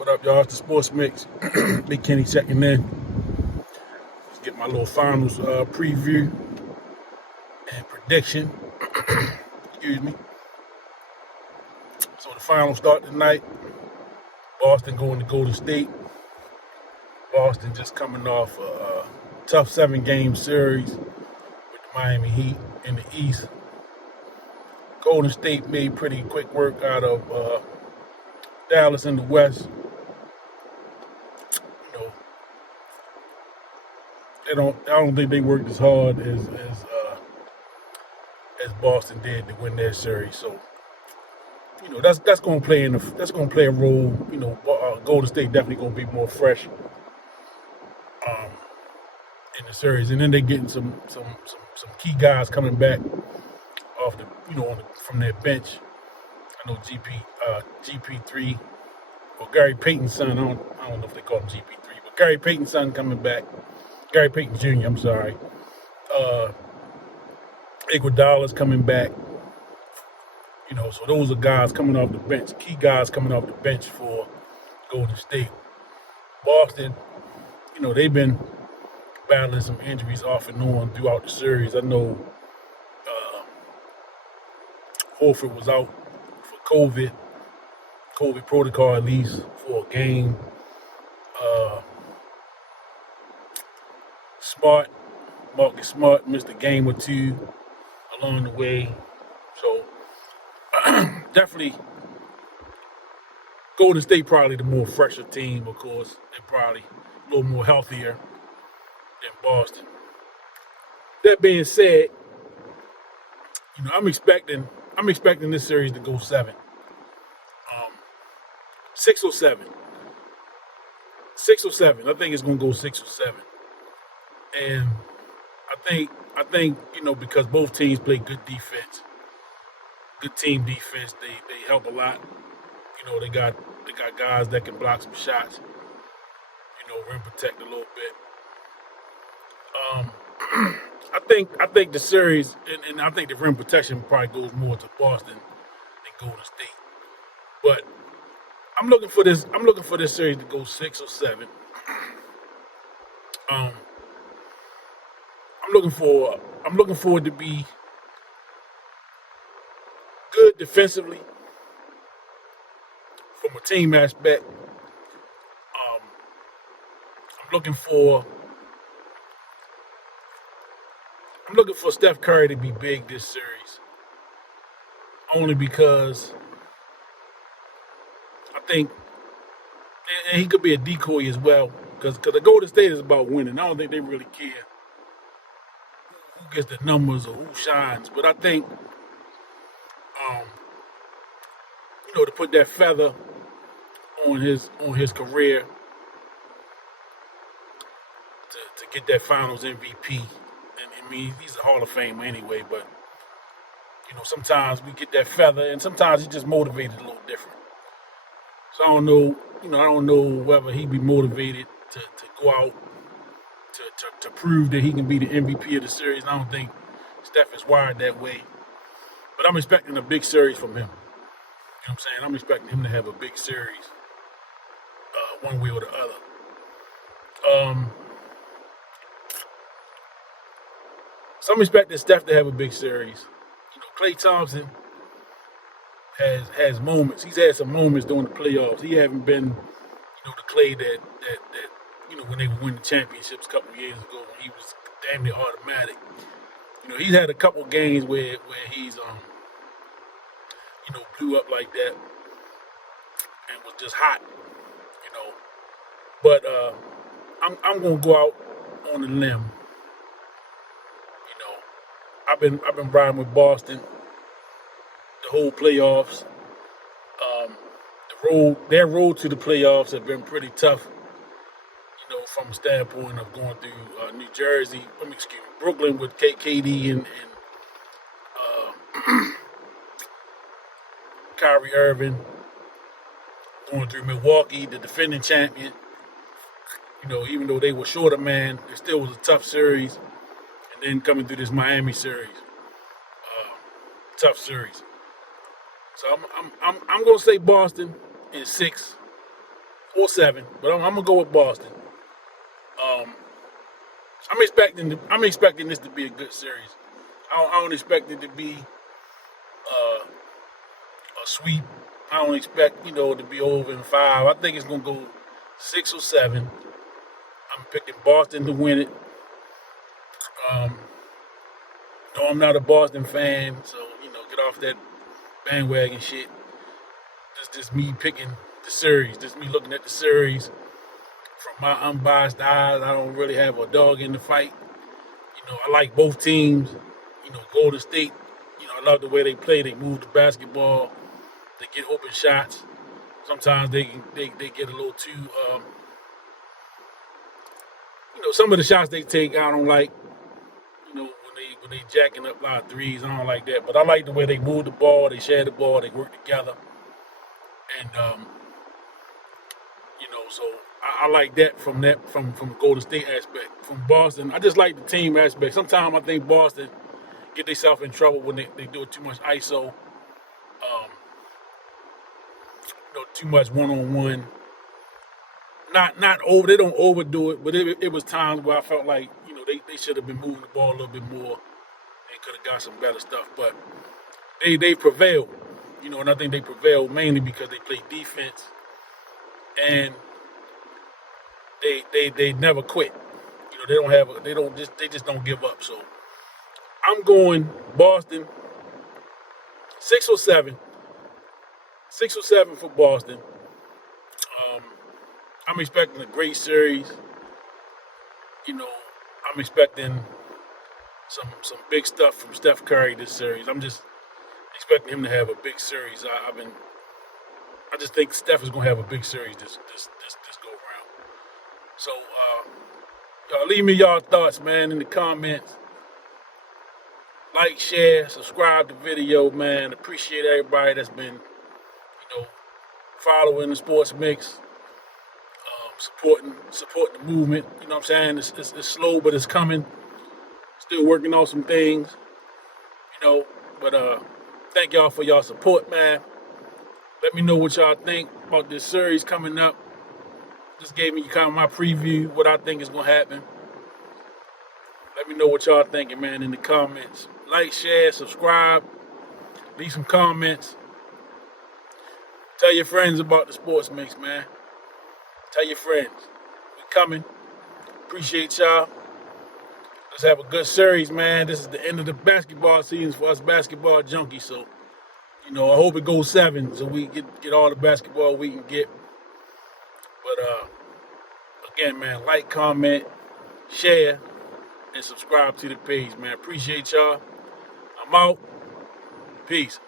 What up, y'all? It's the Sports Mix. Big Kenny checking in. Let's get my little finals preview and prediction. Excuse me. So the finals start tonight. Boston going to Golden State. Boston just coming off a tough 7-game series with the Miami Heat in the East. Golden State made pretty quick work out of Dallas in the West. You know, I don't think they worked as hard as Boston did to win that series. So that's going to play a role. Golden State definitely going to be more fresh in the series, and then they're getting some key guys coming back off from their bench. I know GP3 or Gary Payton's son. I don't know if they call him GP3, but Gary Payton's son coming back. Gary Payton Jr. I'm sorry. Iguodala's coming back. So those are guys coming off the bench, key guys coming off the bench for Golden State. Boston, they've been battling some injuries off and on throughout the series. I know Horford was out for COVID protocol at least for a game. Marcus Smart missed a game or two along the way. So definitely Golden State probably the more fresher team, of course. They're probably a little more healthier than Boston. That being said, I'm expecting this series to go 7. 6 or 7. 6 or 7. I think it's gonna go 6 or 7. And I think because both teams play good defense, good team defense, they help a lot. They got guys that can block some shots, rim protect a little bit. I think the series and I think the rim protection probably goes more to Boston than Golden State. But I'm looking for this series to go 6 or 7. I'm looking for it to be good defensively from a team aspect. I'm looking for Steph Curry to be big this series, only because I think, and he could be a decoy as well, because the Golden State is about winning. I don't think they really care who gets the numbers or who shines, but I think, to put that feather on his career, to get that Finals MVP. And I mean, he's a Hall of Famer anyway, but sometimes we get that feather, and sometimes he's just motivated a little different. So I don't know whether he'd be motivated to go out to prove that he can be the MVP of the series. I don't think Steph is wired that way. But I'm expecting a big series from him. You know what I'm saying? I'm expecting him to have a big series, one way or the other. So I'm expecting Steph to have a big series. Klay Thompson has moments. He's had some moments during the playoffs. He haven't been, the Klay that when they were winning championships a couple of years ago when he was damn near automatic. He's had a couple games where he's blew up like that and was just hot. But I'm gonna go out on a limb. I've been riding with Boston the whole playoffs. Their road to the playoffs have been pretty tough. From a standpoint of going through New Jersey, Brooklyn with KD and Kyrie Irving, going through Milwaukee, the defending champion. Even though they were short of man, it still was a tough series. And then coming through this Miami series, tough series. So I'm gonna say Boston in 6. or 7, but I'm gonna go with Boston. Um, I'm expecting this to be a good series. I don't expect it to be a sweep. I don't expect to be over in 5. I think it's gonna go 6 or 7. I'm picking Boston to win it. Um, no, I'm not a Boston fan, so get off that bandwagon shit. That's just me picking the series. Just me looking at the series from my unbiased eyes. I don't really have a dog in the fight. I like both teams. Golden State. I love the way they play. They move the basketball. They get open shots. Sometimes they get a little too. Some of the shots they take, I don't like. When they jacking up a lot of threes, I don't like that. But I like the way they move the ball. They share the ball. They work together. And so I like that from Golden State aspect. From Boston, I just like the team aspect. Sometimes I think Boston get themselves in trouble when they do too much ISO, too much one-on-one. Not over. They don't overdo it, but it was times where I felt like they should have been moving the ball a little bit more and could have got some better stuff. But they prevailed, and I think they prevailed mainly because they play defense and they never quit. They just don't give up. So I'm going Boston 6 or 7. 6 or 7 for Boston. Um, I'm expecting a great series. I'm expecting some big stuff from Steph Curry this series. I'm just expecting him to have a big series. I just think Steph is gonna have a big series this go around. So y'all leave me y'all thoughts, man, in the comments. Like, share, subscribe to the video, man. Appreciate everybody that's been following the Sports Mix. Supporting the movement. You know what I'm saying? It's slow, but it's coming. Still working on some things. But thank y'all for y'all support, man. Let me know what y'all think about this series coming up. Just gave me kind of my preview, what I think is gonna happen. Let me know what y'all thinking, man, in the comments. Like, share, subscribe, leave some comments. Tell your friends about the Sports Mix, man. Tell your friends. We coming. Appreciate y'all. Let's have a good series, man. This is the end of the basketball season for us basketball junkies. So, I hope it goes 7 so we get all the basketball we can get. But again, man, like, comment, share, and subscribe to the page, man. Appreciate y'all. I'm out. Peace.